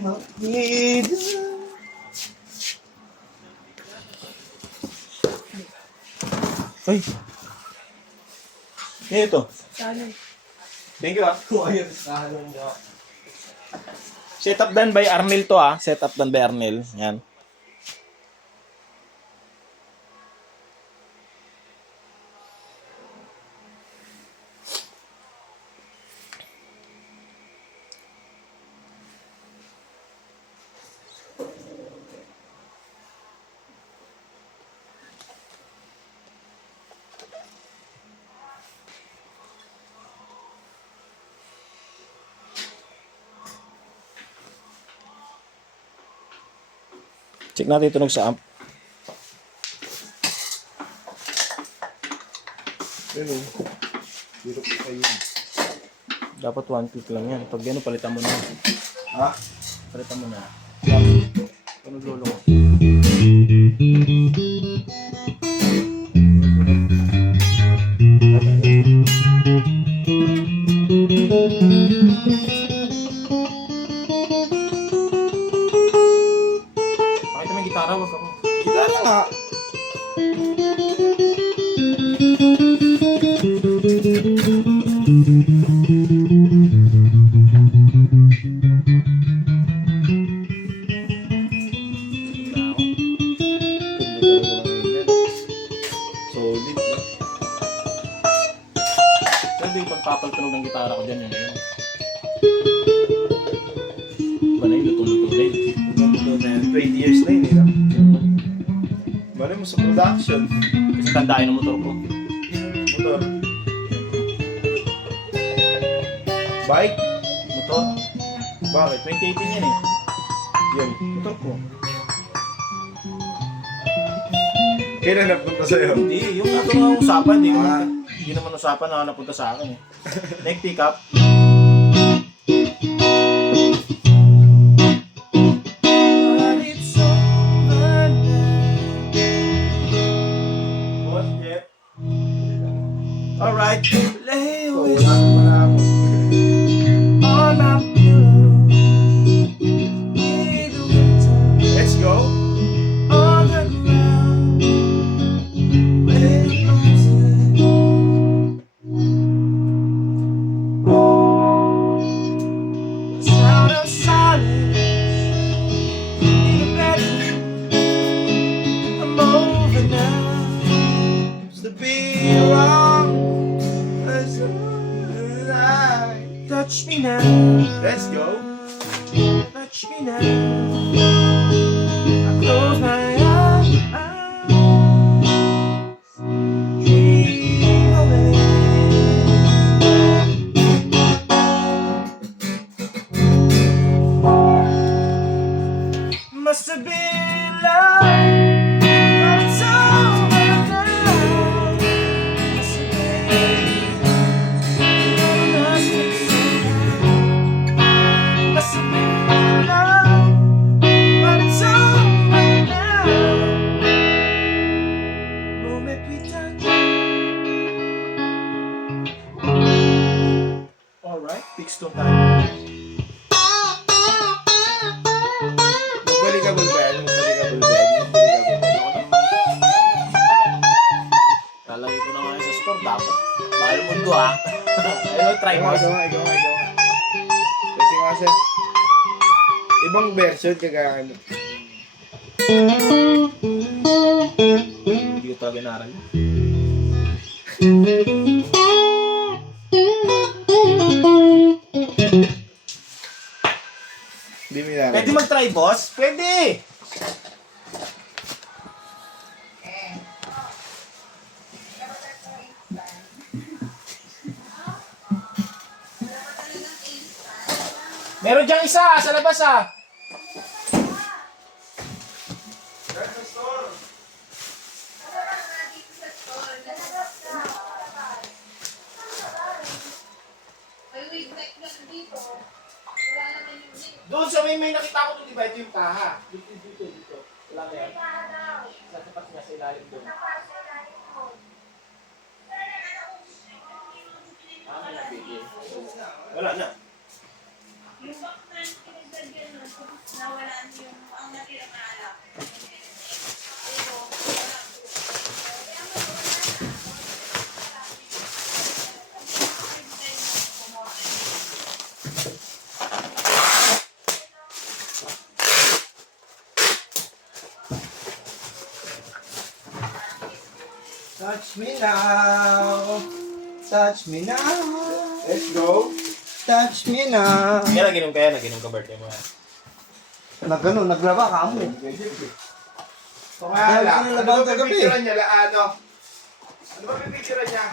Makita. Ay. Ito. Thank you ah. Setup done by Arnel to ah. Setup done by Arnel. Yan. Check natin tunog sa amp. Pero, hirap pa yun. Dapat 1 click lang yan. Pag gano'n, palitan mo na. Ha? Palitan mo na. Tunog lolo ko. Pakita mo yung gitara, wag ako. Gitara nga. Solid. Sabi yung pagpapaltunog ng gitara ko dyan yun yun. Ba na yun, lutong-luto na yun. Ganito na yan. 20 years na yun, eh. No? Bali mo sa production. Kasi tandaan ng motor ko. Motor. Bike? Motor? Bakit? 2018 yan eh. Yan. Motor ko. Kailan napunta sa'yo? Hindi, yung ito nga usapan, Ah. hindi naman usapan na napunta sa akin eh. Neck pickup. Boss, Jeff. Alright. Lay Wala with wala ako. on my pillow. In the winter, Let's go. on the ground. Where the roses. The sound of silence. In a bedroom. I'm over now. To be wrong. Touch me now. Let's go. Touch me now. I close my eyes. Dream away. Must have been love. But it's over now. Must have been. Must have been love, but it's over now. Moment we touch. Alright, fix tone tayo. Magbalik-abal ba yan? Magbalik-abal ba yan? Magbalik-abal ba yan? Lalagay ko na nga sa score, dapat. Mahal mundo ha. Ayun, try mo. Ikaw nga. Kasi nga sir, ibang version kagaya ano. Hindi ko talaga inaral. Hindi mo inaral. Pwede mag-try, boss? Pwede! Meron diyang isa sa labas ah. Doon sa may nakita ko doon, di ba? Ito yung paha. Dito. Wala na yan. Sasapat niya sa ilalim doon. May nabigay. Wala na. Touch me now. Touch me now. Let's go. Touch me now. Kaya naginom ka birthday mo. Nagano, naglaba ka mo. So kaya lang, Ano ano laban ba kagabi? pipicturean niya? Ano? Ano ba pipicturean niya?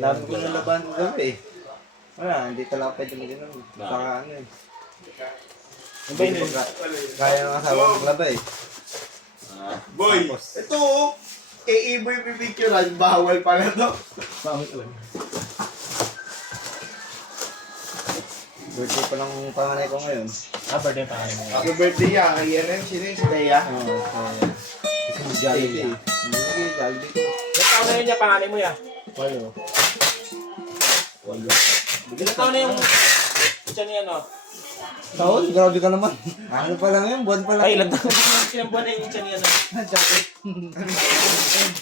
Labo ko na laban ng gabi. Wala, hindi talaga pwede mo din. Baka ano eh. Ano ba yun? Kaya ng asawa maglaba eh. Boy, ito oh. Kay Iboy pipicturean, bawal pala to. Birthday pa lang panganay ko ngayon. Birthday pa kami mo. Happy birthday ya, kay Eren, sino yung si Thea? Oo, kasi may Jollibee. Hindi, Jollibee ko. Ilang taon na yun niya, panganay mo ya? Walo. Ilang taon na yung siya niya, no? Taon? Grabe ka naman. Ano pa lang yun? Buwan pa lang. Ay, ilang taon ilang buwan na yung siya niya, no? Jacket.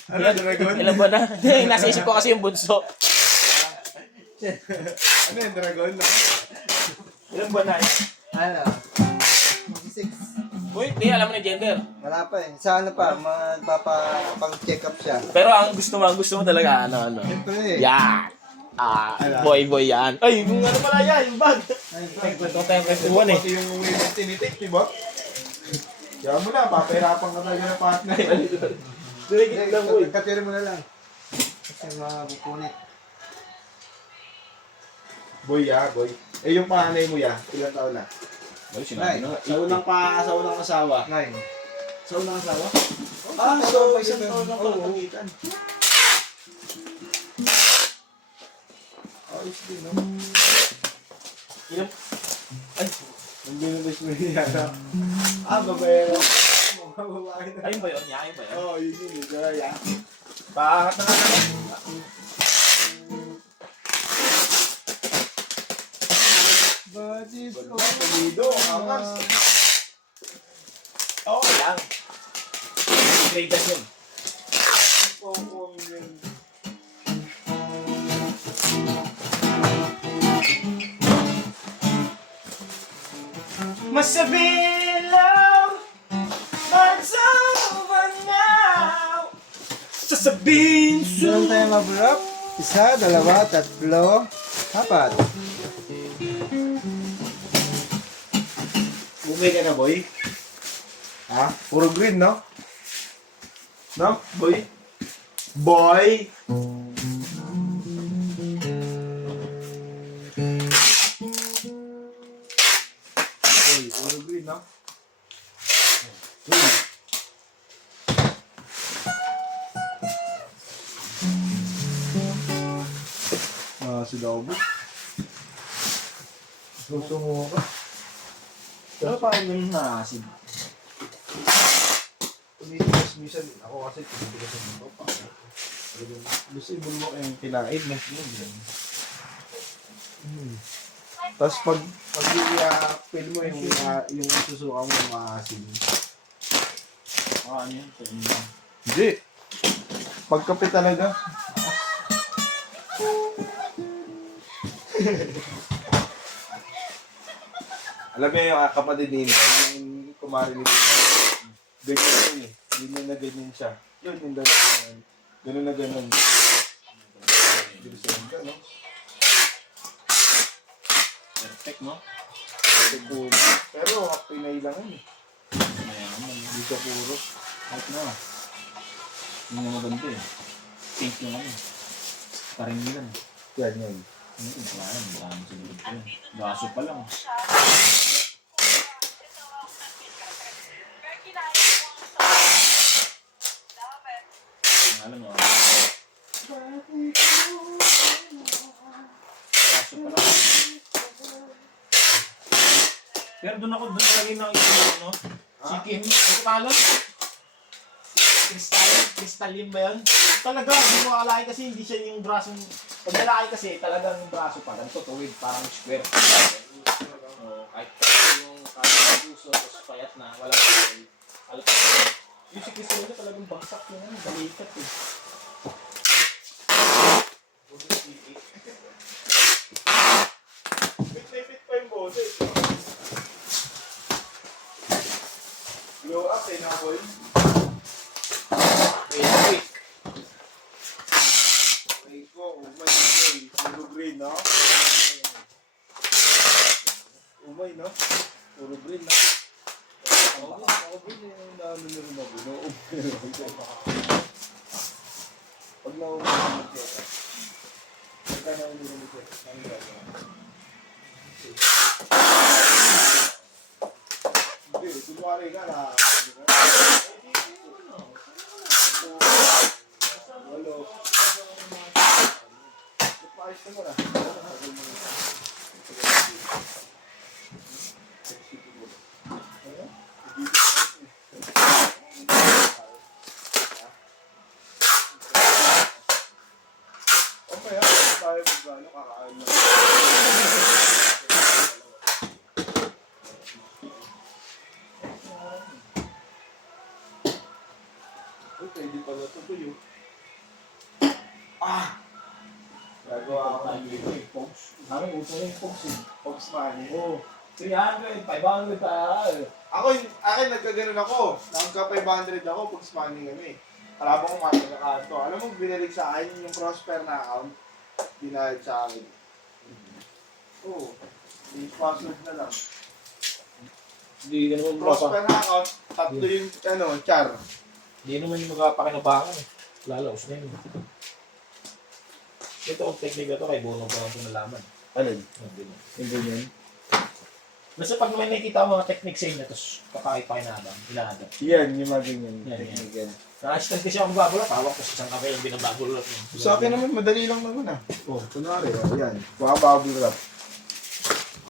Ano, Dragon? Ilang buwan na? Hindi, nasa isip ko kasi yung bunso. Ano yung Dragon? Ilang buwan na yun? Ano? 6. Uy, di, alam mo na yung gender. Wala pa eh. Sa ano pa, magpapag-check up siya. Pero ang gusto mo talaga, ano. Siyempre eh. Yan! Boy yan. Ay, yung ano pala yan, yung bag. Ay, Ito tayo kasi buwan eh. Pati yung women tinitik, di ba? Kaya mo na, papahirapan ka talaga ng partner. Dirigit lang, boy. Katiri mo na lang. Kasi mabupunit. Boy ya, boy. Eh yung panganay mo ya, ilang taon na? Boy, Nay. Sa unang asawa. 9. Sa unang asawa? So, may isang taon na pala pagitan. Ayos din, no? Ilang? Ay, Ang binubis mo yata. Babaero. Babae na. ayun ba yun? Ayun ba yun? Oo, yun yun. Kaya. Paangat na nga naman. Buddies, Palido, angas. Okay lang. Grade yun. Masabihin lang, but it's over now. Sasabihin Meron tayo mag-wrap. 1, 2, 3, 4. Bumay ka na, boy? Ha? Puro green, no? No, boy? Boy! Boy, puro green, no? Si Dobo. Susungo ka. Pero parang yung naasin. Tumitigas minsan ako kasi tumitigas sa dito pa. Gusto ibulmo yung kinain na. Tapos pag i-fill mo yung susuka mo ng maasin. Ano yun? Hindi. Pagkape talaga. Alam mo yung kapatid ni Inday, yung kumari ni Inday, ganyan yun eh. Ganyan na ganyan siya. Yun, yung ganyan. Ganun na ganun. Bilisan ka, no? Perfect, no? Pero Pinay lang yun eh. Mayaman. Hindi siya puro. Kahit na. Hindi na maganda eh. Pink yung ano. Paring nila. Yan, yan. Wala yan. Marami siguro ko yan. Gaso pa lang. Alam mo. Gaso pa lang. Pero doon lagi nakikita ko, no? Chicken. Ang palot. Crystalline ba yan? Talaga, hindi mo akalain kasi hindi siya yung brasong... Pag nalaki kasi, talagang yung braso pa. Ganito, tuwid, parang square. Kahit yung puso, tapos payat na, walang tuwid. Alam yung si Crystalline talagang bagsak yun, balikat eh. Bit pa yung boses. Glow up eh, na boy. Wait. okay, no? Puro green, na. Ako green, yung naano na rin ako. Pag nauulit mo siya, pagka nauulit mo siya, ang gagawin. Hindi, kunwari ka na, walo. Nagpaayos ka muna. Okay, tayo magano, kakain na. Okay, di pala ito tuyo. Gagawa ako ng video. Pogs. Namin, uso na yung Pogs eh. Pogs money. Oo. 300, 500 pa. Akin nagkaganon ako. Nagka 500 ako, Pogs money kami. Kalabang ko mati na kanto. Alam mo, binalik sa akin yung Prosper na account. Binayad sa akin. Oo. Yung password na lang. Hindi ka naman Prosper na account, tatlo yung, char. Hindi naman yung magpapakinabangan eh. Lalaos na yun. Ito ang technique na ito kay Bono ko lang ito nalaman. Alin? Hindi. Yung ganyan? Basta pag may nakikita mga technique sa inyo, tapos papakipakinabang, inaadap. Yan, yung mga ganyan. Yan, Technique yan. Nakastan kasi ako magbabalot, hawak ko sa isang kape yung binababulot. Sa akin naman, madali lang naman ah. Oh, kunwari, yan. Baka bubble wrap.